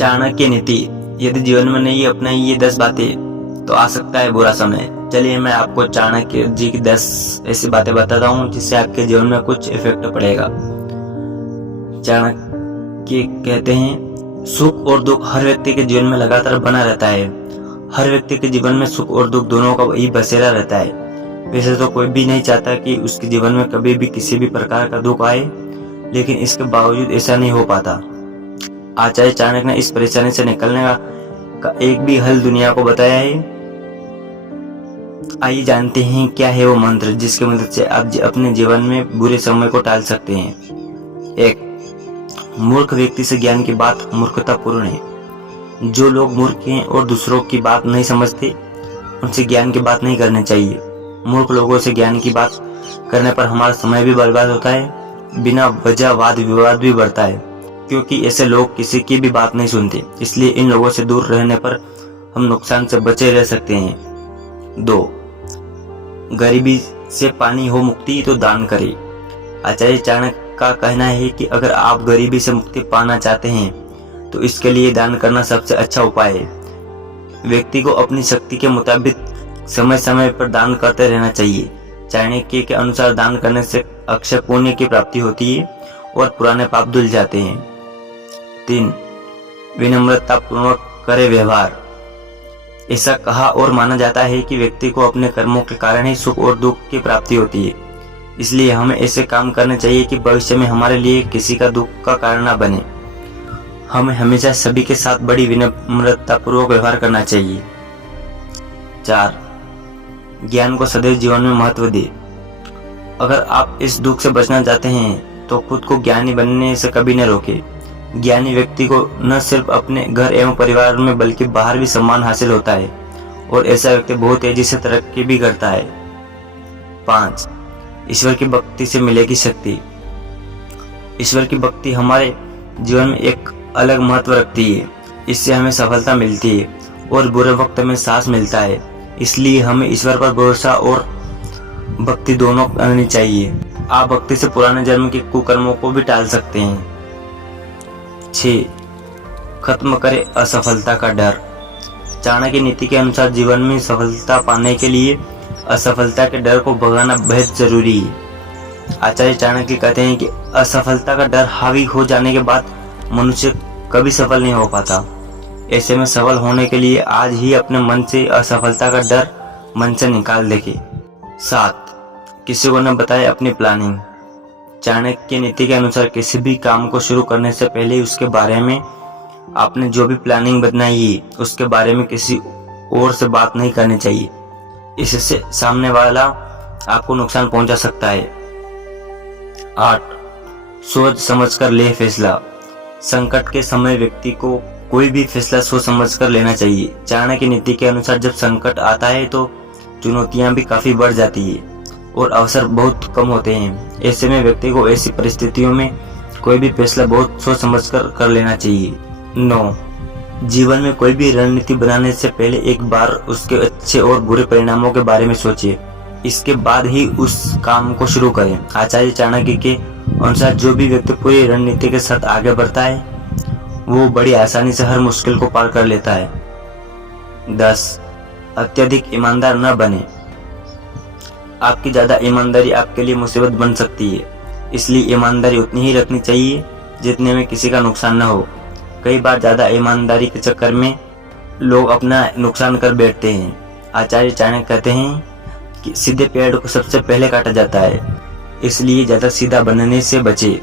चाणक्य नीति। यदि जीवन में नहीं अपनाई ये 10 बातें तो आ सकता है बुरा समय। चलिए मैं आपको चाणक्य जी की 10 ऐसी बातें बताता हूँ जिससे आपके जीवन में कुछ इफेक्ट पड़ेगा। चाणक्य कहते हैं, सुख और दुख हर व्यक्ति के जीवन में लगातार बना रहता है। हर व्यक्ति के जीवन में सुख और दुख दोनों का वही बसेरा रहता है। वैसे तो कोई भी नहीं चाहता कि उसके जीवन में कभी भी किसी भी प्रकार का दुख आए, लेकिन इसके बावजूद ऐसा नहीं हो पाता। आचार्य चाणक्य ने इस परेशानी से निकलने का एक भी हल दुनिया को बताया है। आइए जानते हैं क्या है वो मंत्र जिसकी मदद से आप अपने जीवन में बुरे समय को टाल सकते हैं। 1. मूर्ख व्यक्ति से ज्ञान की बात मूर्खतापूर्ण है। जो लोग मूर्ख हैं और दूसरों की बात नहीं समझते, उनसे ज्ञान की बात नहीं करनी चाहिए। मूर्ख लोगों से ज्ञान की बात करने पर हमारा समय भी बर्बाद होता है, बिना वजह वाद विवाद भी बढ़ता है, क्योंकि ऐसे लोग किसी की भी बात नहीं सुनते। इसलिए इन लोगों से दूर रहने पर हम नुकसान से बचे रह सकते हैं। 2. गरीबी से पानी हो मुक्ति तो दान करें। आचार्य चाणक्य का कहना है कि अगर आप गरीबी से मुक्ति पाना चाहते हैं तो इसके लिए दान करना सबसे अच्छा उपाय है। व्यक्ति को अपनी शक्ति के मुताबिक समय समय पर दान करते रहना चाहिए। चाणक्य के अनुसार दान करने से अक्षय पुण्य की प्राप्ति होती है और पुराने पाप धुल जाते हैं। 3. विनम्रता पूर्वक करे व्यवहार। ऐसा कहा और माना जाता है कि व्यक्ति को अपने कर्मों के कारण ही सुख और दुख की प्राप्ति होती है। इसलिए हमें ऐसे काम करने चाहिए कि भविष्य में हमारे लिए किसी का दुख का कारण न बने। हमें हमेशा सभी के साथ बड़ी विनम्रता पूर्वक व्यवहार करना चाहिए। 4. ज्ञान को सदैव जीवन में महत्व दे। अगर आप इस दुख से बचना चाहते हैं तो खुद को ज्ञानी बनने से कभी न रोके। ज्ञानी व्यक्ति को न सिर्फ अपने घर एवं परिवार में बल्कि बाहर भी सम्मान हासिल होता है और ऐसा व्यक्ति बहुत तेजी से तरक्की भी करता है। 5. ईश्वर की भक्ति से मिलेगी शक्ति। ईश्वर की भक्ति हमारे जीवन में एक अलग महत्व रखती है। इससे हमें सफलता मिलती है और बुरे वक्त में साहस मिलता है। इसलिए हमें ईश्वर पर भरोसा और भक्ति दोनों करनी चाहिए। आप भक्ति से पुराने जन्म के कुकर्मों को भी टाल सकते हैं। 6. खत्म करे असफलता का डर। चाणक्य नीति के अनुसार जीवन में सफलता पाने के लिए असफलता के डर को भगाना बेहद जरूरी है। आचार्य चाणक्य कहते हैं कि असफलता का डर हावी हो जाने के बाद मनुष्य कभी सफल नहीं हो पाता। ऐसे में सफल होने के लिए आज ही अपने मन से असफलता का डर मन से निकाल देंगे। 7. किसी को न बताए अपनी प्लानिंग। चाणक्य नीति के अनुसार किसी भी काम को शुरू करने से पहले उसके बारे में आपने जो भी प्लानिंग बनाई है उसके बारे में किसी और से बात नहीं करनी चाहिए। इससे सामने वाला आपको नुकसान पहुंचा सकता है। 8. सोच समझकर ले फैसला। संकट के समय व्यक्ति को कोई भी फैसला सोच समझकर लेना चाहिए। चाणक्य नीति के अनुसार जब संकट आता है तो चुनौतियां भी काफी बढ़ जाती है और अवसर बहुत कम होते हैं। ऐसे में व्यक्ति को ऐसी परिस्थितियों में कोई भी फैसला बहुत सोच समझकर कर लेना चाहिए। 9. जीवन में कोई भी रणनीति बनाने से पहले एक बार उसके अच्छे और बुरे परिणामों के बारे में सोचिए, इसके बाद ही उस काम को शुरू करें। आचार्य चाणक्य के अनुसार जो भी व्यक्ति पूरी रणनीति के साथ आगे बढ़ता है वो बड़ी आसानी से हर मुश्किल को पार कर लेता है। 10. अत्यधिक ईमानदार न बने। आपकी ज्यादा ईमानदारी आपके लिए मुसीबत बन सकती है, इसलिए ईमानदारी उतनी ही रखनी चाहिए जितने में किसी का नुकसान न हो। कई बार ज्यादा ईमानदारी के चक्कर में लोग अपना नुकसान कर बैठते हैं। आचार्य चाणक्य कहते हैं कि सीधे पेड़ को सबसे पहले काटा जाता है, इसलिए ज्यादा सीधा बनने से बचे।